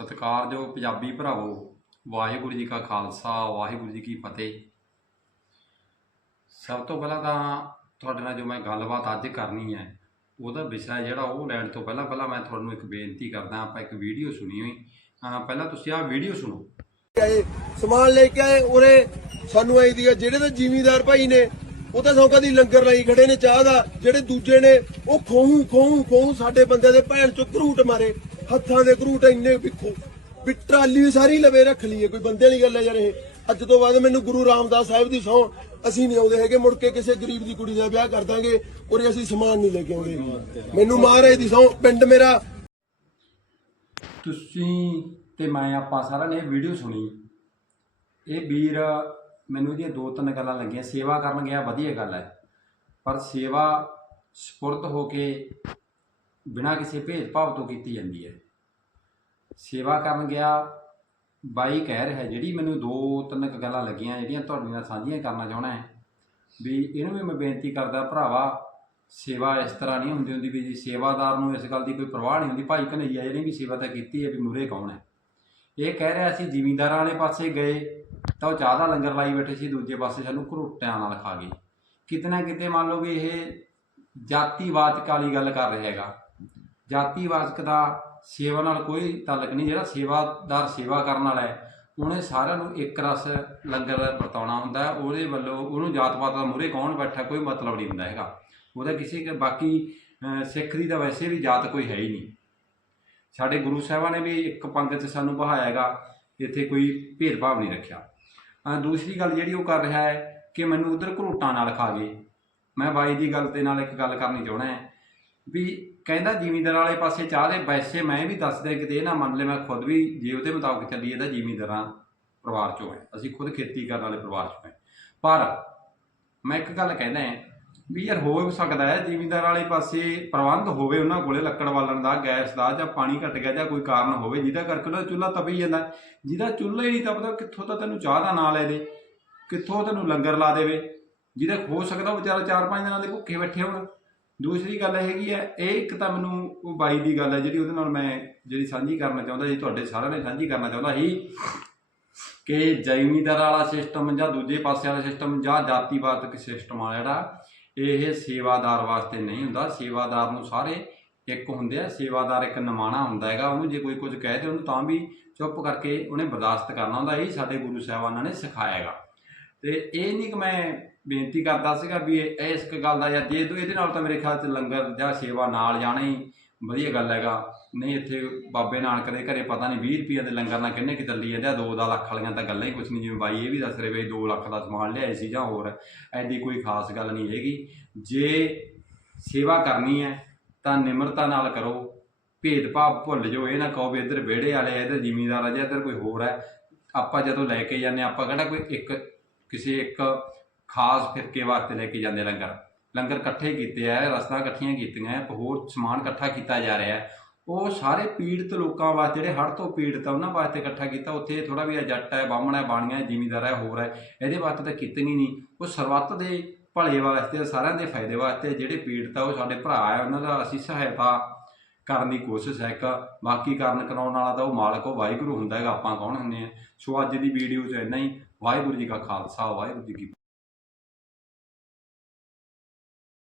ਸਤਿਕਾਰਯੋਗ ਪੰਜਾਬੀ ਭਰਾਵੋ, ਵਾਹਿਗੁਰੂ ਜੀ ਕਾ ਖਾਲਸਾ, ਵਾਹਿਗੁਰੂ ਜੀ ਕੀ ਫਤਿਹ। ਸਭ ਤੋਂ ਪਹਿਲਾਂ ਤਾਂ ਤੁਹਾਡੇ ਨਾਲ ਜੋ ਮੈਂ ਗੱਲਬਾਤ ਅੱਜ ਕਰਨੀ ਹੈ, ਉਹਦਾ ਵਿਸ਼ਾ ਜਿਹੜਾ ਉਹ ਲੈਣ ਤੋਂ ਪਹਿਲਾਂ ਪਹਿਲਾਂ ਮੈਂ ਤੁਹਾਨੂੰ ਇੱਕ ਬੇਨਤੀ ਕਰਦਾ, ਆਪਾਂ ਇੱਕ ਵੀਡੀਓ ਸੁਣੀ ਹੋਈ। ਪਹਿਲਾਂ ਤੁਸੀਂ ਆਹ ਵੀਡੀਓ ਸੁਣੋ। ਆਏ, ਸਮਾਨ ਲੈ ਕੇ ਆਏ, ਉਰੇ ਸਾਨੂੰ ਆਈ ਦੀ ਜਿਹੜੇ ਤਾਂ ਜ਼ਿਮੀਂਦਾਰ ਭਾਈ ਨੇ, ਉਹ ਤਾਂ ਸੌਕਾ ਦੀ ਲੰਗਰ ਲਾਈ ਖੜੇ ਨੇ, ਚਾਹ ਦਾ, ਜਿਹੜੇ ਦੂਜੇ ਨੇ, ਉਹ ਖੋਹੂ ਖੋਹੂ ਖੋਹੂ ਸਾਡੇ ਬੰਦੇ ਦੇ ਭੈਣ ਚੋਂ ਘਰੂਟ ਮਾਰੇ। ਹੱਥਾਂ ਦੇ ਘਰੂਟ ਇੰਨੇ ਵਿਖੋ। ਵੀ ਟਰਾਲੀ ਵੀ ਸਾਰੀ ਲਵੇ ਰੱਖ ਲਈਏ, ਕੋਈ ਬੰਦੇ ਵਾਲੀ ਗੱਲ ਹੈ ਯਾਰ ਇਹ। ਅੱਜ ਤੋਂ ਬਾਅਦ ਮੈਨੂੰ ਗੁਰੂ ਰਾਮਦਾਸ ਸਾਹਿਬ ਦੀ ਸਹੁੰ ਅਸੀਂ ਨਹੀਂ ਆਉਂਦੇ ਹੈਗੇ, ਮੁੜ ਕੇ ਕਿਸੇ ਗਰੀਬ ਦੀ ਕੁੜੀ ਦਾ ਵਿਆਹ ਕਰ ਦਾਂਗੇ ਔਰ ਅਸੀਂ ਸਮਾਨ ਨਹੀਂ ਲੈ ਕੇ ਆਉਂਦੇ। ਮੈਨੂੰ ਮਹਾਰਾਜ ਦੀ ਸਹੁੰ ਪਿੰਡ ਮੇਰਾ। ਤੁਸੀਂ ਤੇ ਮੈਂ, ਆਪਾਂ ਸਾਰਿਆਂ ਨੇ ਵੀਡੀਓ ਸੁਣੀ। ਇਹ ਵੀਰ ਮੈਨੂੰ ਇਹਦੀਆਂ ਦੋ ਤਿੰਨ ਗੱਲਾਂ ਲੱਗੀਆਂ। ਸੇਵਾ ਕਰਨ ਗਿਆ, ਵਧੀਆ ਗੱਲ ਹੈ ਪਰ ਸੇਵਾ ਸਪੁਰਤ ਹੋ ਕੇ ਬਿਨਾਂ ਕਿਸੇ ਭੇਦਭਾਵ ਤੋਂ ਕੀਤੀ ਜਾਂਦੀ ਹੈ। ਸੇਵਾ ਕਰਨ ਗਿਆ ਬਾਈ ਕਹਿ ਰਿਹਾ, ਜਿਹੜੀ ਮੈਨੂੰ ਦੋ ਤਿੰਨ ਕੁ ਗੱਲਾਂ ਲੱਗੀਆਂ, ਜਿਹੜੀਆਂ ਤੁਹਾਡੇ ਨਾਲ ਸਾਂਝੀਆਂ ਕਰਨਾ ਚਾਹਣਾ ਹੈ, ਵੀ ਇਹਨੂੰ ਵੀ ਮੈਂ ਬੇਨਤੀ ਕਰਦਾ, ਭਰਾਵਾ, ਸੇਵਾ ਇਸ ਤਰ੍ਹਾਂ ਨਹੀਂ ਹੁੰਦੀ ਹੁੰਦੀ ਵੀ ਜੀ ਸੇਵਾਦਾਰ ਨੂੰ ਇਸ ਗੱਲ ਦੀ ਕੋਈ ਪਰਵਾਹ ਨਹੀਂ ਹੁੰਦੀ, ਭਾਈ ਕਨਈਆ ਜਿਹਨੇ ਵੀ ਸੇਵਾ ਤਾਂ ਕੀਤੀ ਹੈ, ਵੀ ਮੂਰੇ ਕੌਣ ਹੈ? ਇਹ ਕਹਿ ਰਿਹਾ ਸੀ ਜ਼ਿਮੀਂਦਾਰਾਂ ਵਾਲੇ ਪਾਸੇ ਗਏ, ਤਾਂ ਉਹ ਚਾਹ ਦਾ ਲੰਗਰ ਲਾਈ ਬੈਠੇ ਸੀ, ਦੂਜੇ ਪਾਸੇ ਸਾਨੂੰ ਘਰੋਟਿਆਂ ਨਾਲ ਖਾ ਗਏ। ਕਿਤੇ ਨਾ ਕਿਤੇ ਮੰਨ ਲਓ ਵੀ ਇਹ ਜਾਤੀਵਾਦਕ ਵਾਲੀ ਗੱਲ ਕਰ ਰਿਹਾ ਹੈਗਾ। ਜਾਤੀਵਾਦਕ ਦਾ ਸੇਵਾ ਨਾਲ ਕੋਈ ਤਾਲੁਕ ਨਹੀਂ, ਜਿਹੜਾ ਸੇਵਾਦਾਰ ਸੇਵਾ ਕਰਨ ਵਾਲਾ ਹੈ, ਉਹਨੇ ਸਾਰਿਆਂ ਨੂੰ ਇੱਕ ਰਸ ਲੰਗਰ ਵਰਤਾਉਣਾ ਹੁੰਦਾ ਹੈ। ਉਹਦੇ ਵੱਲੋਂ ਉਹਨੂੰ ਜਾਤ-ਪਾਤ ਦਾ ਮੂਹਰੇ ਕੌਣ ਬੈਠਾ, ਕੋਈ ਮਤਲਬ ਨਹੀਂ ਹੁੰਦਾ ਹੈਗਾ। ਉਹਦਾ ਕਿਸੇ ਕੇ ਬਾਕੀ ਸਿੱਖ ਦੀ ਤਾਂ ਵੈਸੇ ਵੀ ਜਾਤ ਕੋਈ ਹੈ ਹੀ ਨਹੀਂ। ਸਾਡੇ ਗੁਰੂ ਸਾਹਿਬਾਂ ਨੇ ਵੀ ਇੱਕ ਪੰਗਤ 'ਚ ਸਾਨੂੰ ਬਹਾਇਆ ਹੈਗਾ, ਇੱਥੇ ਕੋਈ ਭੇਦਭਾਵ ਨਹੀਂ ਰੱਖਿਆ। ਦੂਸਰੀ ਗੱਲ ਜਿਹੜੀ ਉਹ ਕਰ ਰਿਹਾ ਹੈ ਕਿ ਮੈਨੂੰ ਉਧਰ ਘਰੋਟਾਂ ਨਾਲ ਖਾ ਗਏ। ਮੈਂ ਬਾਈ ਦੀ ਗੱਲ ਦੇ ਨਾਲ ਇੱਕ ਗੱਲ ਕਰਨੀ ਚਾਹਣਾ ਹੈ ਵੀ ਕਹਿੰਦਾ ਜ਼ਿਮੀਂਦਾਰ ਵਾਲੇ ਪਾਸੇ ਚਾਹ ਦੇ ਵੈਸੇ ਮੈਂ ਵੀ ਦੱਸ ਦਿਆਂ ਕਿਤੇ ਇਹ ਨਾ ਮੰਨ ਲੈ ਮੈਂ ਖੁਦ ਵੀ ਜੇ ਉਹਦੇ ਮੁਤਾਬਕ ਚੱਲੀਏ ਤਾਂ ਜ਼ਿਮੀਂਦਾਰਾਂ ਪਰਿਵਾਰ ਚੋਂ ਹੈ। ਅਸੀਂ ਖੁਦ ਖੇਤੀ ਕਰਨ ਵਾਲੇ ਪਰਿਵਾਰ ਚੋਂ ਹੈ। ਪਰ ਮੈਂ ਇੱਕ ਗੱਲ ਕਹਿੰਦਾ ਹੈ ਵੀ ਯਾਰ ਹੋ ਸਕਦਾ ਹੈ ਜ਼ਿਮੀਂਦਾਰ ਵਾਲੇ ਪਾਸੇ ਪ੍ਰਬੰਧ ਹੋਵੇ ਉਹਨਾਂ ਕੋਲੇ ਲੱਕੜ ਬਾਲਣ ਦਾ, ਗੈਸ ਦਾ ਜਾਂ ਪਾਣੀ ਘਟ ਗਿਆ ਜਾਂ ਕੋਈ ਕਾਰਨ ਹੋਵੇ, ਜਿਹਦਾ ਕਰਕੇ ਉਹਦਾ ਚੁੱਲ੍ਹਾ ਤਪੀ ਜਾਂਦਾ। ਜਿਹਦਾ ਚੁੱਲ੍ਹਾ ਹੀ ਨਹੀਂ ਤਪਦਾ ਕਿੱਥੋਂ ਤਾਂ ਤੈਨੂੰ ਚਾਹ ਦਾ ਨਾਂ ਲੈ ਦੇ? ਕਿੱਥੋਂ ਤੈਨੂੰ ਲੰਗਰ ਲਾ ਦੇਵੇ? ਜਿਹਦਾ ਹੋ ਸਕਦਾ ਵਿਚਾਰਾ ਚਾਰ ਪੰਜ ਦਿਨਾਂ ਦੇ ਭੁੱਖੇ ਬੈਠੇ ਹੋਣ। ਦੂਸਰੀ ਗੱਲ ਹੈਗੀ ਹੈ ਇਹ ਇੱਕ ਤਾਂ ਮੈਨੂੰ ਉਹ ਬਾਈ ਦੀ ਗੱਲ ਹੈ ਜਿਹੜੀ ਉਹਦੇ ਨਾਲ ਮੈਂ ਜਿਹੜੀ ਸਾਂਝੀ ਕਰਨਾ ਚਾਹੁੰਦਾ ਜੀ ਤੁਹਾਡੇ ਸਾਰਿਆਂ ਨੇ ਸਾਂਝੀ ਕਰਨਾ ਚਾਹੁੰਦਾ ਸੀ ਕਿ ਜ਼ਮੀਂਦਾਰ ਵਾਲਾ ਸਿਸਟਮ ਜਾਂ ਦੂਜੇ ਪਾਸੇ ਵਾਲਾ ਸਿਸਟਮ ਜਾਂ ਜਾਤੀਵਾਦਕ ਸਿਸਟਮ ਆ ਜਿਹੜਾ, ਇਹ ਸੇਵਾਦਾਰ ਵਾਸਤੇ ਨਹੀਂ ਹੁੰਦਾ। ਸੇਵਾਦਾਰ ਨੂੰ ਸਾਰੇ ਇੱਕ ਹੁੰਦੇ ਆ, ਸੇਵਾਦਾਰ ਇੱਕ ਨਿਮਾਣਾ ਹੁੰਦਾ ਹੈਗਾ, ਉਹਨੂੰ ਜੇ ਕੋਈ ਕੁਝ ਕਹਿ ਦੇ ਉਹਨੂੰ ਤਾਂ ਵੀ ਚੁੱਪ ਕਰਕੇ ਉਹਨੇ ਬਰਦਾਸ਼ਤ ਕਰਨਾ ਹੁੰਦਾ ਇਹ ਸਾਡੇ ਗੁਰੂ ਸਾਹਿਬਾਨਾਂ ਨੇ ਸਿਖਾਇਆ ਹੈਗਾ। ਤੇ ਇਹ ਨਹੀਂ ਕਿ ਮੈਂ ਬੇਨਤੀ ਕਰਦਾ ਸੀਗਾ ਵੀ ਇਹ ਇਸ ਗੱਲ ਦਾ ਜਾਂ ਜੇ ਤੂੰ ਇਹਦੇ ਨਾਲ ਤਾਂ ਮੇਰੇ ਖਿਆਲ 'ਚ ਲੰਗਰ ਜਾਂ ਸੇਵਾ ਨਾਲ ਜਾਣਾ ਹੀ ਵਧੀਆ ਗੱਲ ਹੈਗਾ। ਨਹੀਂ ਇੱਥੇ ਬਾਬੇ ਨਾਨਕ ਦੇ ਘਰੇ ਪਤਾ ਨਹੀਂ 20 ਰੁਪਏ ਦੇ ਲੰਗਰ ਨਾਲ ਕਿੰਨੇ ਕਿ ਚੱਲੀ ਜਾਂਦੇ ਆ 2 ਲੱਖ ਵਾਲੀਆਂ ਤਾਂ ਗੱਲਾਂ ਹੀ ਕੁਛ ਨਹੀਂ ਜਿਵੇਂ ਬਾਈ ਇਹ ਵੀ ਦੱਸ ਰਹੇ ਬਈ 2 ਲੱਖ ਦਾ ਸਮਾਨ ਲਿਆਏ ਸੀ ਜਾਂ ਹੋਰ ਐਡੀ ਕੋਈ ਖਾਸ ਗੱਲ ਨਹੀਂ ਹੈਗੀ। ਜੇ ਸੇਵਾ ਕਰਨੀ ਹੈ ਤਾਂ ਨਿਮਰਤਾ ਨਾਲ ਕਰੋ। ਭੇਦਭਾਵ ਭੁੱਲ ਜਾਓ ਇਹ ਨਾ ਕਹੋ ਵੀ ਇੱਧਰ ਵਿਹੜੇ ਵਾਲੇ ਆ ਇੱਧਰ ਜ਼ਿਮੀਂਦਾਰ ਆ ਜਾਂ ਇੱਧਰ ਕੋਈ ਹੋਰ ਹੈ ਆਪਾਂ ਜਦੋਂ ਲੈ ਕੇ ਜਾਂਦੇ ਹਾਂ, ਆਪਾਂ ਕਿਹੜਾ ਕੋਈ ਇੱਕ ਕਿਸੇ ਇੱਕ ਖਾਸ ਫਿਰਕੇ ਵਾਸਤੇ ਲੈ ਕੇ ਜਾਂਦੇ ਲੰਗਰ। ਲੰਗਰ ਇਕੱਠੇ ਕੀਤੇ ਆ ਰਸਤਾ ਇਕੱਠੀਆਂ ਕੀਤੀਆਂ ਹੈ, ਹੋਰ ਸਮਾਨ ਇਕੱਠਾ ਕੀਤਾ ਜਾ ਰਿਹਾ ਹੈ। ਉਹ ਸਾਰੇ ਪੀੜਤ ਲੋਕਾਂ ਵਾਸਤੇ ਜਿਹੜੇ ਹੜ੍ਹ ਤੋਂ ਪੀੜਤ ਆ ਉਹਨਾਂ ਵਾਸਤੇ ਇਕੱਠਾ ਕੀਤਾ। ਉੱਥੇ ਥੋੜਾ ਵੀ ਜੱਟ ਹੈ ਬਾਹਮਣ ਹੈ ਬਾਣੀਆਂ ਹੈ ਜ਼ਿਮੀਂਦਾਰ ਹੈ ਹੋਰ ਹੈ ਇਹਦੇ ਵਾਸਤੇ ਤਾਂ ਕੀਤੀ ਹੀ ਨਹੀਂ ਉਹ ਸਰਬੱਤ ਦੇ ਭਲੇ ਵਾਸਤੇ ਸਾਰਿਆਂ ਦੇ ਫਾਇਦੇ ਵਾਸਤੇ ਜਿਹੜੇ ਪੀੜਤ ਆ ਉਹ ਸਾਡੇ ਭਰਾ ਹੈ ਉਹਨਾਂ ਦਾ ਅਸੀਂ ਸਹਾਇਤਾ ਕਰਨ ਦੀ ਕੋਸ਼ਿਸ਼ ਹੈ ਇੱਕ। ਬਾਕੀ ਕਰਨ ਕਰਾਉਣ ਵਾਲਾ ਤਾਂ ਉਹ ਮਾਲਕ ਉਹ ਵਾਹਿਗੁਰੂ ਹੁੰਦਾ ਹੈਗਾ, ਆਪਾਂ ਕੌਣ ਹੁੰਦੇ ਆ? ਸੋ ਅੱਜ ਦੀ ਵੀਡੀਓ 'ਚ ਇੰਨਾ ਹੀ। ਵਾਹਿਗੁਰੂ ਜੀ ਕਾ ਖਾਲਸਾ, ਵਾਹਿਗੁਰੂ ਜੀ ਕੀ